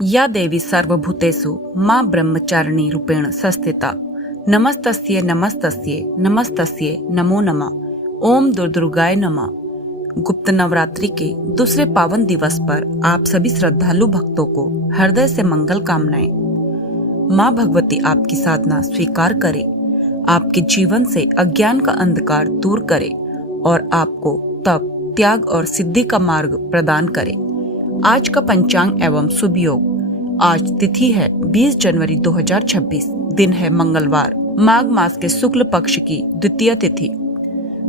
या देवी सर्वभूतेषु मां ब्रह्मचारिणी रूपेण संस्थिता। नमस्तस्ये नमस्तस्ये नमस्तस्ये नमो नमः। ओम दुर्गाय नमः। गुप्त नवरात्रि के दूसरे पावन दिवस पर आप सभी श्रद्धालु भक्तों को हृदय से मंगल कामनाएं। माँ भगवती आपकी साधना स्वीकार करे, आपके जीवन से अज्ञान का अंधकार दूर करे और आपको तप, त्याग और सिद्धि का मार्ग प्रदान करे। आज का पंचांग एवं शुभ योग। आज तिथि है 20 जनवरी 2026, दिन है मंगलवार, माघ मास के शुक्ल पक्ष की द्वितीय तिथि।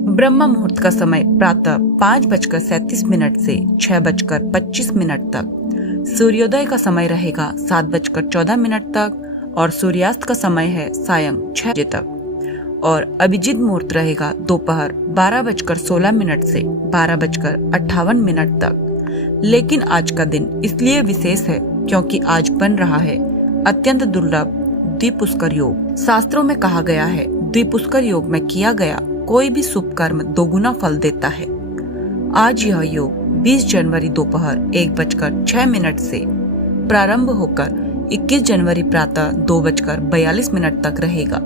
ब्रह्म मुहूर्त का समय प्रातः 5:37 से 6:25 तक। सूर्योदय का समय रहेगा 7:14 तक और सूर्यास्त का समय है सायं 6 बजे तक और अभिजीत मुहूर्त रहेगा दोपहर 12:16 से 12:58 तक। लेकिन आज का दिन इसलिए विशेष है क्योंकि आज बन रहा है अत्यंत दुर्लभ द्विपुष्कर योग। शास्त्रों में कहा गया है द्विपुष्कर योग में किया गया कोई भी शुभ कर्म दोगुना फल देता है। आज यह योग 20 जनवरी दोपहर 1:06 से प्रारंभ होकर 21 जनवरी प्रातः 2:42 तक रहेगा।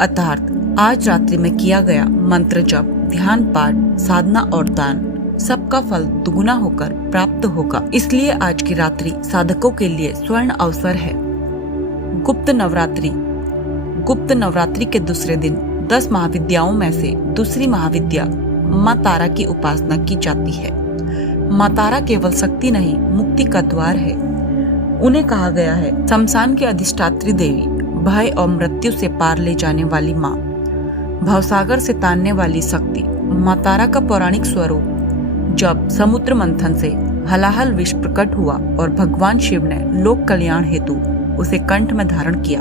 अर्थात आज रात्रि में किया गया मंत्र जप, ध्यान पाठ, साधना और दान सबका फल दुगुना होकर प्राप्त होगा। इसलिए आज की रात्रि साधकों के लिए स्वर्ण अवसर है। गुप्त नवरात्रि के दूसरे दिन 10 महाविद्याओं में से दूसरी महाविद्या माँ तारा की उपासना की जाती है। माँ तारा केवल शक्ति नहीं, मुक्ति का द्वार है। उन्हें कहा गया है शमशान की अधिष्ठात्री देवी, भय और मृत्यु से पार ले जाने वाली माँ, भवसागर से तारने वाली शक्ति। माँ तारा का पौराणिक स्वरूप। जब समुद्र मंथन से हलाहल विष प्रकट हुआ और भगवान शिव ने लोक कल्याण हेतु उसे कंठ में धारण किया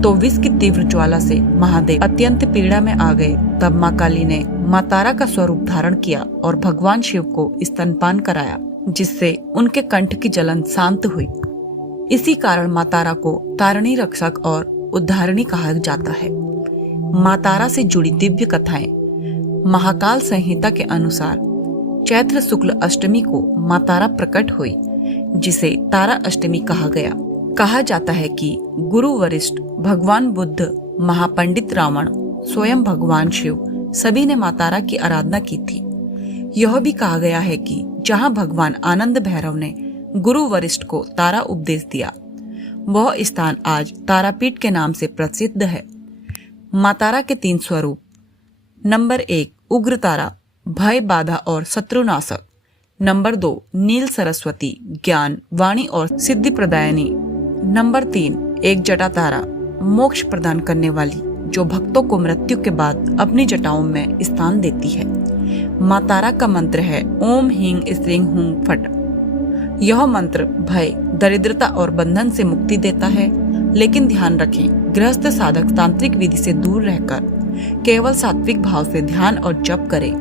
तो विष की तीव्र ज्वाला से महादेव अत्यंत पीड़ा में आ गए। तब माँ काली ने माँ तारा का स्वरूप धारण किया और भगवान शिव को स्तनपान कराया, जिससे उनके कंठ की जलन शांत हुई। इसी कारण माँ तारा को तारिणी रक्षक और उद्धारिणी कहा जाता है। माँ तारा से जुड़ी दिव्य कथाएं। महाकाल संहिता के अनुसार चैत्र शुक्ल अष्टमी को माँ तारा प्रकट हुई, जिसे तारा अष्टमी कहा गया। कहा जाता है कि गुरु वरिष्ठ, भगवान बुद्ध, महापंडित रावण, स्वयं भगवान शिव सभी ने माँ तारा की आराधना की थी। यह भी कहा गया है कि जहाँ भगवान आनंद भैरव ने गुरु वरिष्ठ को तारा उपदेश दिया, वह स्थान आज तारापीठ के नाम से प्रसिद्ध है। माँ तारा के 3 स्वरूप। नंबर 1 उग्र तारा, भय, बाधा और शत्रुनाशक। नंबर 2 नील सरस्वती, ज्ञान, वाणी और सिद्धि प्रदायनी। नंबर 3 एक जटा तारा, मोक्ष प्रदान करने वाली, जो भक्तों को मृत्यु के बाद अपनी जटाओं में स्थान देती है। माँ तारा का मंत्र है ओम ह्रीं श्रीं हूं फट। यह मंत्र भय, दरिद्रता और बंधन से मुक्ति देता है। लेकिन ध्यान रखें, गृहस्थ साधक तांत्रिक विधि से दूर रहकर केवल सात्विक भाव से ध्यान और जप करें।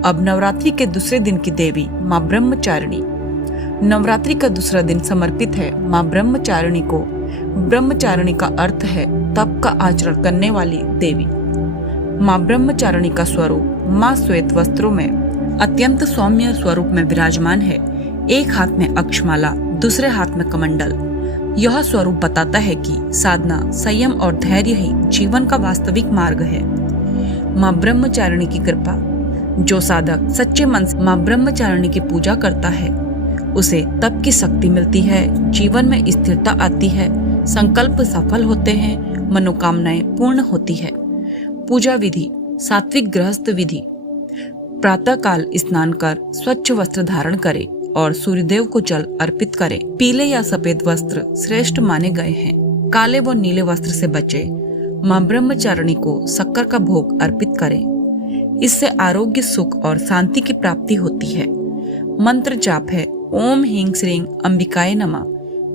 अब नवरात्रि के दूसरे दिन की देवी माँ ब्रह्मचारिणी। नवरात्रि का दूसरा दिन समर्पित है माँ ब्रह्मचारिणी को। ब्रह्मचारिणी का अर्थ है तप का आचरण करने वाली देवी। माँ ब्रह्मचारिणी का स्वरूप। माँ श्वेत वस्त्रों में अत्यंत सौम्य स्वरूप में विराजमान है। एक हाथ में अक्षमाला, दूसरे हाथ में कमंडल। यह स्वरूप बताता है कि साधना, संयम और धैर्य ही जीवन का वास्तविक मार्ग है। माँ ब्रह्मचारिणी की कृपा। जो साधक सच्चे मन से माँ ब्रह्मचारिणी की पूजा करता है, उसे तप की शक्ति मिलती है, जीवन में स्थिरता आती है, संकल्प सफल होते हैं, मनोकामनाएं पूर्ण होती है। पूजा विधि। सात्विक गृहस्थ विधि। प्रातः काल स्नान कर स्वच्छ वस्त्र धारण करें और सूर्यदेव को जल अर्पित करें। पीले या सफेद वस्त्र श्रेष्ठ माने गए हैं। काले व नीले वस्त्र से बचे। माँ ब्रह्मचारिणी को शक्कर का भोग अर्पित करें। इससे आरोग्य, सुख और शांति की प्राप्ति होती है। मंत्र जाप है ओम ह्रीं श्रीं अंबिकाय नमः।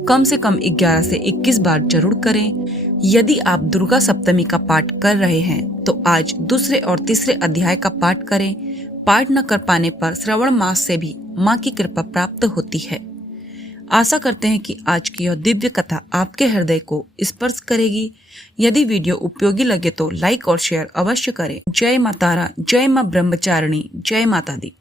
कम से कम 11 से 21 बार जरूर करें। यदि आप दुर्गा सप्तमी का पाठ कर रहे हैं तो आज दूसरे और तीसरे अध्याय का पाठ करें। पाठ न कर पाने पर श्रवण मास से भी माँ की कृपा प्राप्त होती है। आशा करते हैं कि आज की यह दिव्य कथा आपके हृदय को स्पर्श करेगी। यदि वीडियो उपयोगी लगे तो लाइक और शेयर अवश्य करें। जय माँ तारा, जय माँ ब्रह्मचारिणी, जय माता दी।